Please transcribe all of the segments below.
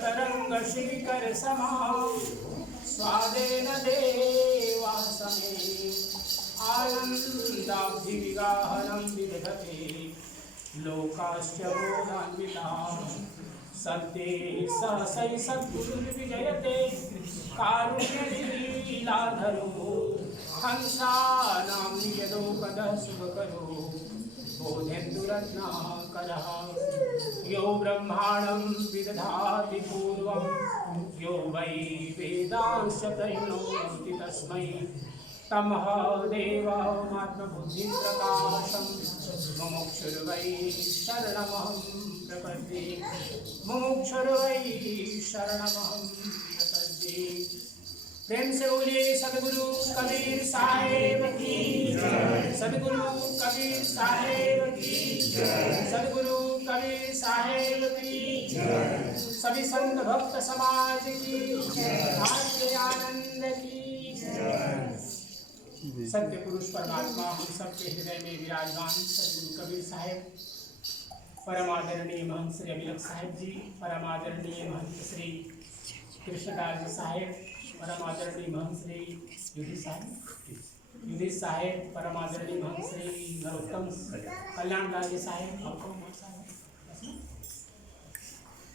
तरंग शिखर समा स्वादेन देवासमे आनन्दाभिविगाहनं विदधते लोकाश्च बोधान्विताः सत्ये सहसै सद्गुरुर्विजयते कारुण्यलीलाधरो हंसानां नियतोपदः शुभकरो बोधेन्दुरत्नाकरः यो ब्रह्माणं विदधाति पूर्वं यो वै वेदांश्च प्रहिणोति तस्मै तमः देवमात्मबुद्धिप्रकाशं मुमुक्षुर्वै शरणमहं प्रपद्ये मुमुक्षुर्वै शरणमहं प्रपद्ये। प्रेम से बोलिए सद्गुरु कबीर साहेब की जय, सद्गुरु कबीर साहेब की जय, सद्गुरु कबीर साहेब की जय, सभी संत भक्त समाज की जय, भाग्य आनंद की जय। सत्य पुरुष परमात्मा हम सबके हृदय में विराजमान सद्गुरु कबीर साहेब, परम आदरणीय महंत श्री अभिलख साहेब जी, परम आदरणीय महंत श्री कृष्णदास जी साहेब, परम आदरणीय महंत श्री युधिष्ठिर साहेब, परम आदरणीय महंत श्री नरोत्तम कल्याणदास जी साहेब,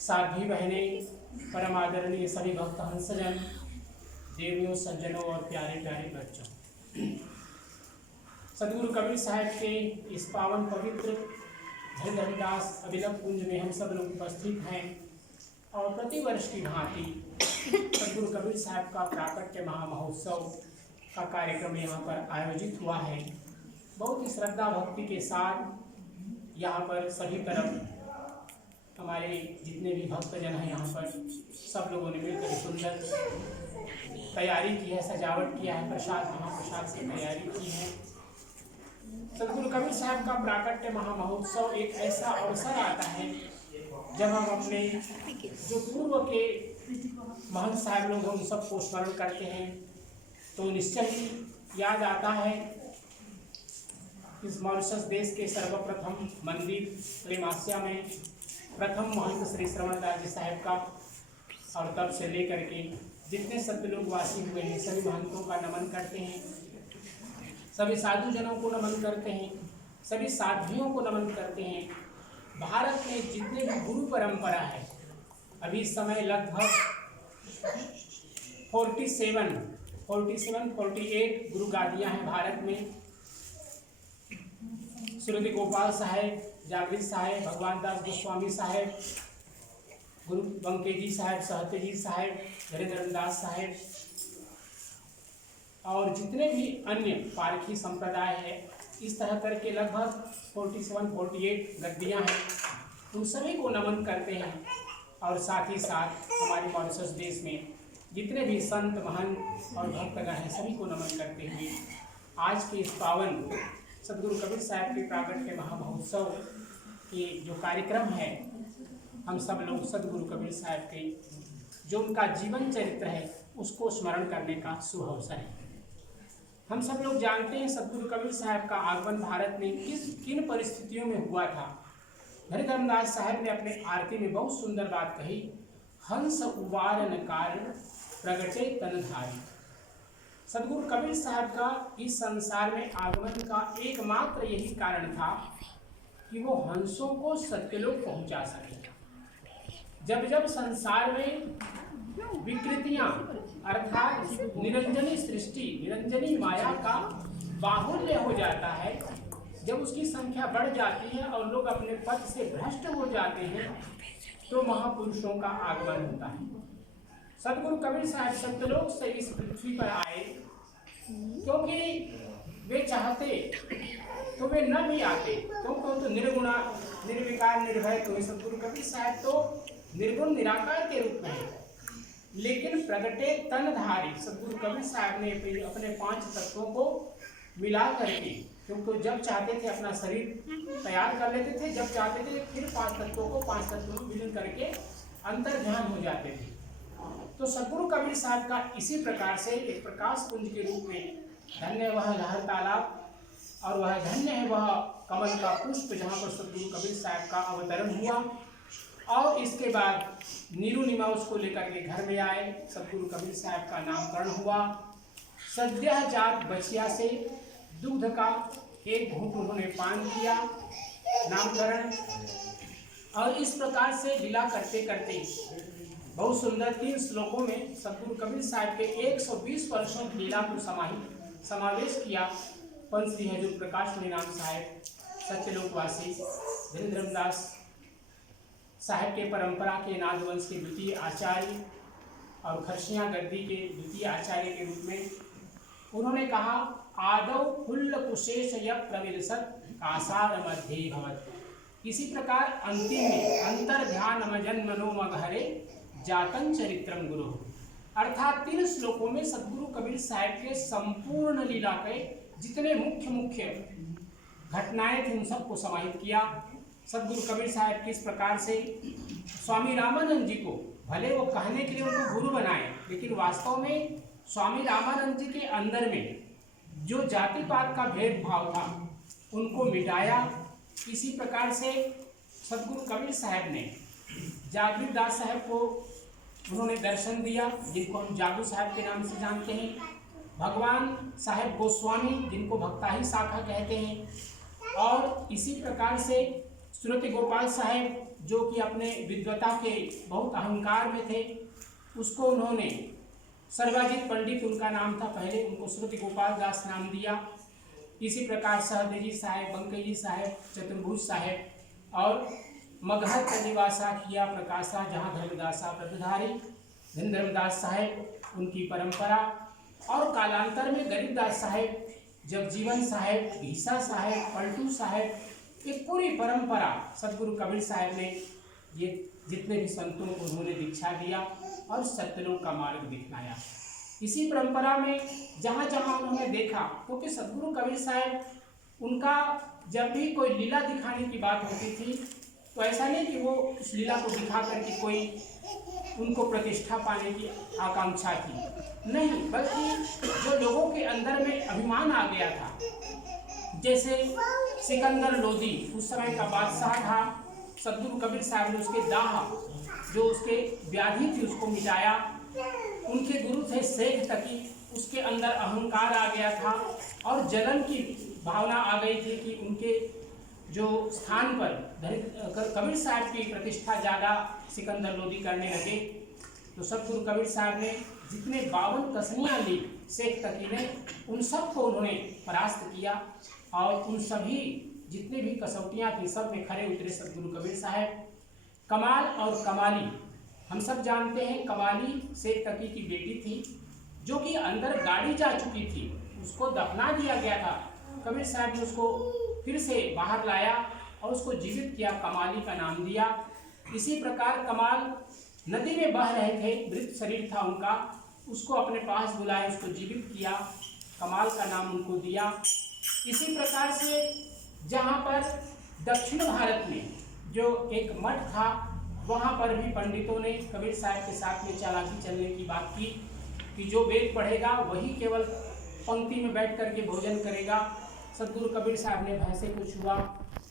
साध्वी बहनें, परम आदरणीय सभी भक्त हंसजन, देवियों, सज्जनों और प्यारे प्यारे बच्चों, सद्गुरु कबीर साहेब के इस पावन पवित्र धनदास अभिलख कुंज में हम सब लोग उपस्थित हैं और प्रतिवर्ष की भांति सद्गुरु कबीर साहब का प्राकट्य महामहोत्सव का कार्यक्रम यहाँ पर आयोजित हुआ है। बहुत ही श्रद्धा भक्ति के साथ यहाँ पर सभी तरफ हमारे जितने भी भक्तजन हैं यहाँ पर सब लोगों ने मिलकर सुंदर तैयारी की है, सजावट किया है, प्रसाद महाप्रसाद की तैयारी की है। सद्गुरु कबीर साहब का प्राकट्य महामहोत्सव एक ऐसा अवसर आता है जब हम अपने जो पूर्व के महंत साहब लोग हैं उन सबको स्मरण करते हैं तो निश्चय ही याद आता है इस मॉरिशस देश के सर्वप्रथम मंदिर प्रेमास्या में प्रथम महंत श्री श्रवणदास जी साहब का, और तब से लेकर के जितने सत्यलोक वासी हुए हैं सभी महंतों का नमन करते हैं, सभी साधु जनों को नमन करते हैं, सभी साध्वियों को नमन करते हैं। भारत में जितने भी गुरु परंपरा है अभी इस समय लगभग 48 गुरु गादियाँ हैं भारत में। श्रीमती गोपाल साहेब, जागृत साहेब, भगवान दास गोस्वामी साहेब, गुरु बंकेजी साहेब, सहतेजी साहेब, धीरेन्द्र दास साहेब और जितने भी अन्य पारखी संप्रदाय है, इस तरह करके लगभग 48 गद्दियाँ हैं। उन सभी को नमन करते हैं और साथ ही साथ हमारे मॉरिशस देश में जितने भी संत महंत और भक्तगण हैं सभी को नमन करते हुए आज के इस पावन सद्गुरु कबीर साहब के प्राकट्य महामहोत्सव के जो कार्यक्रम है हम सब लोग सद्गुरु कबीर साहब के जो उनका जीवन चरित्र है उसको स्मरण करने का शुभ अवसर है। हम सब लोग जानते हैं सद्गुरु कबीर साहब का आगमन भारत में किन परिस्थितियों में हुआ था। हरिधर्मदास साहब ने अपने आरती में बहुत सुंदर बात कही, हंस उबारन कारण प्रगटे तनधारी। सद्गुरु कबीर साहब का इस संसार में आगमन का एकमात्र यही कारण था कि वो हंसों को सत्यलोक पहुंचा सके। जब जब संसार में विकृतियां अर्थात निरंजनी सृष्टि, निरंजनी माया का बाहुल्य हो जाता है, जब उसकी संख्या बढ़ जाती है और लोग अपने पथ से भ्रष्ट हो जाते हैं तो महापुरुषों का आगमन होता है। सद्गुरु कबीर साहब सत्यलोक से इस पृथ्वी पर आए क्योंकि वे चाहते तो वे न भी आते, क्योंकि तो निर्गुणा निर्विकार निर्भय तो सद्गुरु कबीर साहब तो निर्गुण निराकार के रूप में है, लेकिन प्रगटे तनधारी सद्गुरु कबीर साहब ने अपने 5 तत्वों को मिला करके, क्योंकि जब चाहते थे अपना शरीर तैयार कर लेते थे, जब चाहते थे फिर 5 तत्वों को 5 तत्वों में विलीन करके अंतर ध्यान हो जाते थे। तो सद्गुरु कबीर साहब का इसी प्रकार से एक प्रकाश पुंज के रूप में धन्य वह लहर तालाब और वह धन्य है वह कमल का पुष्प जहाँ पर सद्गुरु कबीर साहब का अवतरण हुआ और इसके बाद नीरू निमा उसको लेकर के घर में आए। सतगुरु कबीर साहब का नामकरण हुआ। सद्यः जात बछिया से दूध का एक घूंट उन्होंने पान किया, नामकरण। और इस प्रकार से लीला करते करते बहुत सुंदर 3 श्लोकों में सतगुरु कबीर साहब के 120 वर्षों की लीला को समावेश किया। पंच श्री हजूर प्रकाश निराम साहब सत्यलोकवासी धीरेन्द्रदास साहब के परंपरा के नादवंश के द्वितीय आचार्य और खरसियाँ गद्दी के द्वितीय आचार्य के रूप में उन्होंने कहा, आदौ फुल्ल कुशेष यः प्रविलसत् कासार मध्ये भवत्। इसी प्रकार अंतिम में अंतर ध्यान मजन मनोमघरे जातन चरित्रम गुरु, अर्थात 3 श्लोकों में सतगुरु कबीर साहब के संपूर्ण लीला के जितने मुख्य घटनाएं थी उन सबको समाहित किया। सतगुरु कबीर साहब किस प्रकार से स्वामी रामानंद जी को, भले वो कहने के लिए उनको गुरु बनाए, लेकिन वास्तव में स्वामी रामानंद जी के अंदर में जो जाति पात का भेदभाव था उनको मिटाया। इसी प्रकार से सतगुरु कबीर साहब ने जागीर दास साहब को उन्होंने दर्शन दिया, जिनको हम जागू साहब के नाम से जानते हैं। भगवान साहब गोस्वामी, जिनको भक्ताही शाखा कहते हैं। और इसी प्रकार से श्रुति गोपाल साहब, जो कि अपने विद्वता के बहुत अहंकार में थे, उसको उन्होंने सर्वाजित पंडित उनका नाम था पहले, उनको श्रुति गोपाल दास नाम दिया। इसी प्रकार सहदेजी साहब, बंकई साहब, चतुर्भुज साहब और मगहर कनिवासा किया प्रकाशा जहाँ धर्मदासा प्रधारी धीरेन्द्रदास साहब, उनकी परंपरा। और कालांतर में गरीबदास साहब, जगजीवन साहब, भीसा साहब, पलटू साहब, एक पूरी परंपरा सतगुरु कबीर साहब ने ये जितने भी संतों को उन्होंने दीक्षा दिया और सत्यलोक का मार्ग दिखलाया। इसी परंपरा में जहाँ जहाँ उन्होंने देखा, क्योंकि सतगुरु कबीर साहब उनका जब भी कोई लीला दिखाने की बात होती थी तो ऐसा नहीं कि वो उस लीला को दिखा करके कोई उनको प्रतिष्ठा पाने की आकांक्षा थी, नहीं, बल्कि जो लोगों के अंदर में अभिमान आ गया था, जैसे सिकंदर लोदी उस समय का बादशाह था, सतगुरु कबीर साहब ने उसके दाह, जो उसके व्याधि थी, उसको मिटाया। उनके गुरु थे शेख तकी, उसके अंदर अहंकार आ गया था और जलन की भावना आ गई थी कि उनके जो स्थान पर कबीर साहब की प्रतिष्ठा ज़्यादा सिकंदर लोदी करने लगे। तो सतगुरु कबीर साहब ने जितने 52 कसनियाँ ली शेख तकी ने, उन सबको उन्होंने परास्त किया और उन सभी जितनी भी कसौटियाँ थी सब में खरे उतरे सतगुरु कबीर साहब। कमाल और कमाली, हम सब जानते हैं, कमाली शेख तकी की बेटी थी जो कि अंदर गाड़ी जा चुकी थी, उसको दफना दिया गया था। कबीर साहब ने उसको फिर से बाहर लाया और उसको जीवित किया, कमाली का नाम दिया। इसी प्रकार कमाल नदी में बह रहे थे, मृत शरीर था उनका, उसको अपने पास बुलाया, उसको जीवित किया, कमाल का नाम उनको दिया। इसी प्रकार से जहाँ पर दक्षिण भारत में जो एक मठ था, वहाँ पर भी पंडितों ने कबीर साहब के साथ में चालाकी चलने की बात की कि जो वेद पढ़ेगा वही केवल पंक्ति में बैठ करके भोजन करेगा। सतगुरु कबीर साहब ने भैंसे को छुआ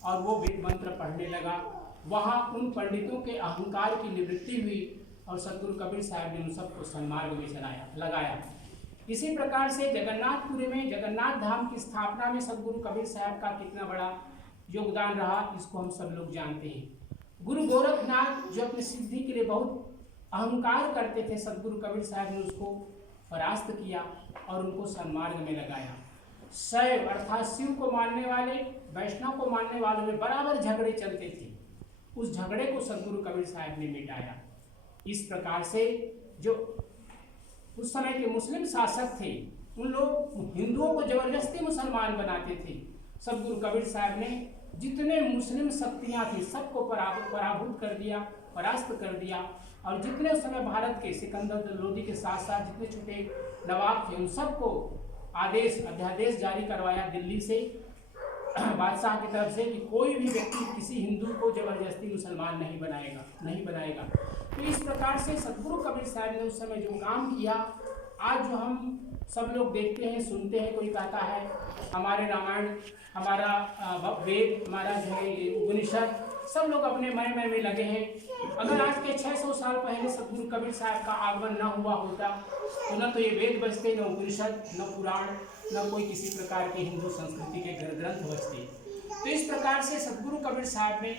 और वो वेद मंत्र पढ़ने लगा। वहाँ उन पंडितों के अहंकार की निवृत्ति हुई और सतगुरु कबीर साहब ने उन सबको सन्मार्ग में लगाया। इसी प्रकार से जगन्नाथपुरी में जगन्नाथ धाम की स्थापना में सतगुरु कबीर साहब का कितना बड़ा योगदान रहा, इसको हम सब लोग जानते हैं। गुरु गोरखनाथ जो अपनी सिद्धि के लिए बहुत अहंकार करते थे, सतगुरु कबीर साहब ने उसको परास्त किया और उनको सन्मार्ग में लगाया। शैव अर्थात शिव को मानने वाले, वैष्णव को मानने वालों में बराबर झगड़े चलते थे, उस झगड़े को सतगुरु कबीर साहब ने मिटाया। इस प्रकार से जो उस समय के मुस्लिम शासक थे, उन लोग हिंदुओं को जबरदस्ती मुसलमान बनाते थे। सतगुरु कबीर साहब ने जितने मुस्लिम शक्तियाँ थी सबको पराभूत कर दिया, परास्त कर दिया। और जितने उस समय भारत के सिकंदर लोदी के साथ साथ जितने छोटे नवाब थे, उन सबको अध्यादेश जारी करवाया दिल्ली से, बादशाह की तरफ से, कि कोई भी व्यक्ति किसी हिंदू को जबरदस्ती मुसलमान नहीं बनाएगा। तो इस प्रकार से सतगुरु कबीर साहब ने उस समय जो काम किया, आज जो हम सब लोग देखते हैं, सुनते हैं, कोई कहता है हमारे रामायण, हमारा वेद, हमारा जो है उपनिषद, सब लोग अपने मय में लगे हैं, अगर आज के 600 साल पहले सतगुरु कबीर साहब का आगमन न हुआ होता तो न तो ये वेद बचते, न उपनिषद, न पुराण, न कोई किसी प्रकार के हिंदू संस्कृति के ग्रंथ बचते। तो इस प्रकार से सतगुरु कबीर साहब ने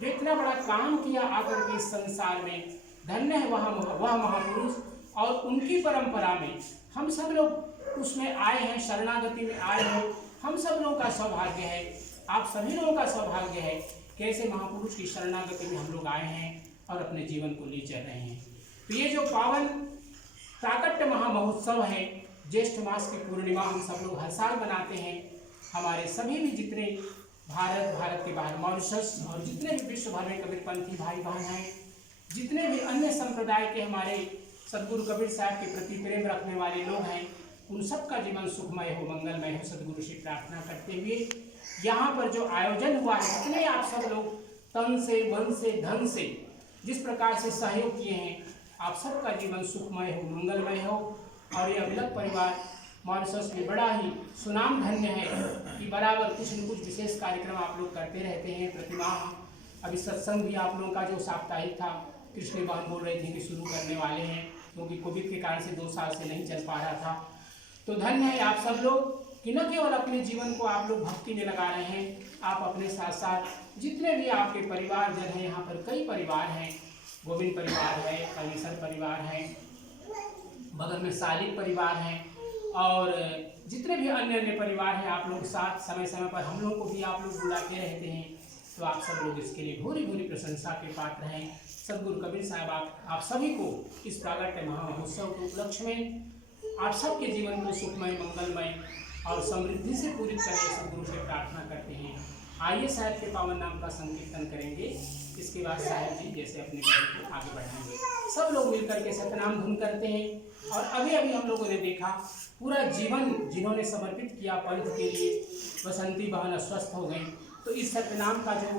जो इतना बड़ा काम किया आकर के इस संसार में, धन्य है वह महापुरुष। और उनकी परंपरा में हम सब लोग उसमें आए हैं, शरणागति में आए हैं। हम सब लोगों का सौभाग्य है, आप सभी लोगों का सौभाग्य है कि ऐसे महापुरुष की शरणागति में हम लोग आए हैं और अपने जीवन को ले चल रहे हैं। तो ये जो पावन प्राकट्य महामहोत्सव है, ज्येष्ठ मास की पूर्णिमा हम सब लोग हर साल मनाते हैं। हमारे सभी भी जितने भारत के बाहर मॉरिशस और जितने भी विश्व भर में कबीरपंथी भाई बहन हैं, जितने भी अन्य संप्रदाय के हमारे सतगुरु कबीर साहब के प्रति प्रेम रखने वाले लोग हैं, उन सब का जीवन सुखमय हो, मंगलमय हो, सतगुरु से प्रार्थना करते हुए यहाँ पर जो आयोजन हुआ है, जितने आप सब लोग तन से, मन से, धन से जिस प्रकार से सहयोग किए हैं, आप सबका जीवन सुखमय हो, मंगलमय हो। और ये अभिलक परिवार मॉरिशस में बड़ा ही सुनाम धन्य है कि बराबर कुछ न कुछ विशेष कार्यक्रम आप लोग करते रहते हैं प्रतिमाह। अभी सत्संग भी आप लोगों का जो साप्ताहिक था, कृष्ण बहन बोल रहे थे कि शुरू करने वाले हैं, क्योंकि कोविड के कारण से 2 साल से नहीं चल पा रहा था। तो धन्य है आप सब लोग कि न केवल अपने जीवन को आप लोग भक्ति में लगा रहे हैं, आप अपने साथ साथ जितने भी आपके परिवार जन हैं, यहाँ पर कई परिवार हैं, गोविंद परिवार है, कलीसर परिवार है, बगल में सालिक परिवार है और जितने भी अन्य परिवार हैं, आप लोग साथ समय समय पर हम लोग को भी आप लोग बुलाते रहते हैं। तो आप सब लोग इसके लिए भूरी भूरी प्रशंसा के पात्र हैं। सतगुरु कबीर साहब आप सभी को इस प्राकट्य महामहोत्सव के उपलक्ष्य में आप सबके जीवन को सुखमय, मंगलमय और समृद्धि से पूरित करें, सतगुरु से प्रार्थना करते हैं। आइए साहब के पावन नाम का संकीर्तन करेंगे। इसके बाद साहब जी जैसे अपने जीवन को आगे बढ़ाएंगे। सब लोग मिलकर के सतनाम धुन करते हैं। और अभी अभी हम लोगों ने देखा पूरा जीवन जिन्होंने समर्पित किया पंथ के लिए, बसंती बहन अस्वस्थ हो गई, तो इस सतनाम का जो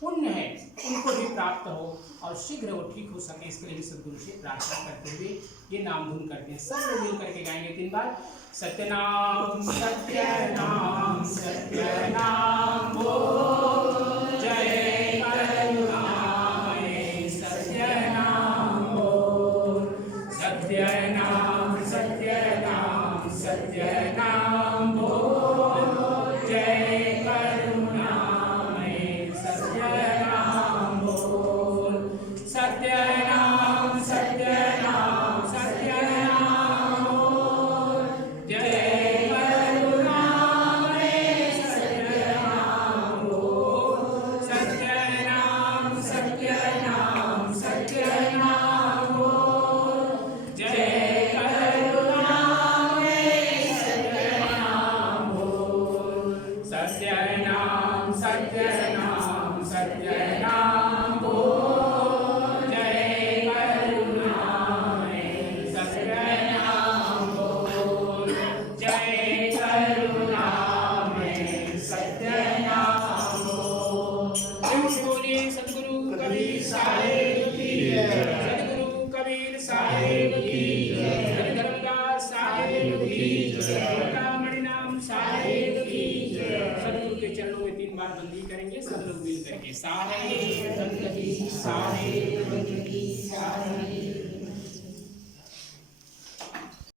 पुण्य है उनको भी प्राप्त हो और शीघ्र वो ठीक हो सके, इसके लिए भी सतगुरु से प्रार्थना करते हुए ये नाम धुन करते हैं। सब लोग मिल करके गाएंगे 3 बार। सत्यनाम सत्यनाम सत्यनाम बोल, जय करुणामय सत्यनाम बोल, सत्यनाम सत्यनाम सत्यनाम बोल, जय करुणामय सत्यनाम बोल, सत्यनाम सत्यनाम सत्यनाम बोल, जय करुणामय सत्यनाम बोल, सत्यनाम सत्यनाम सत्यनाम बोल, जय करुणामय सत्यनाम बोल, सत्यनाम सत्यनाम सत्यनाम बोल, जय करुणामय सत्यनाम बोल, जय करुणामय सत्यनाम बोल। बोलिए सतगुरु कबीर साहिब की जय, सतगुरु कबीर साहिब की जय, धर्मदास साहिब की जय, मणिनाम साहिब की जय। सतगुरु के चरणों में 3 बार बंदी करेंगे सब लोग मिल करके। साहिब साहिब साहिब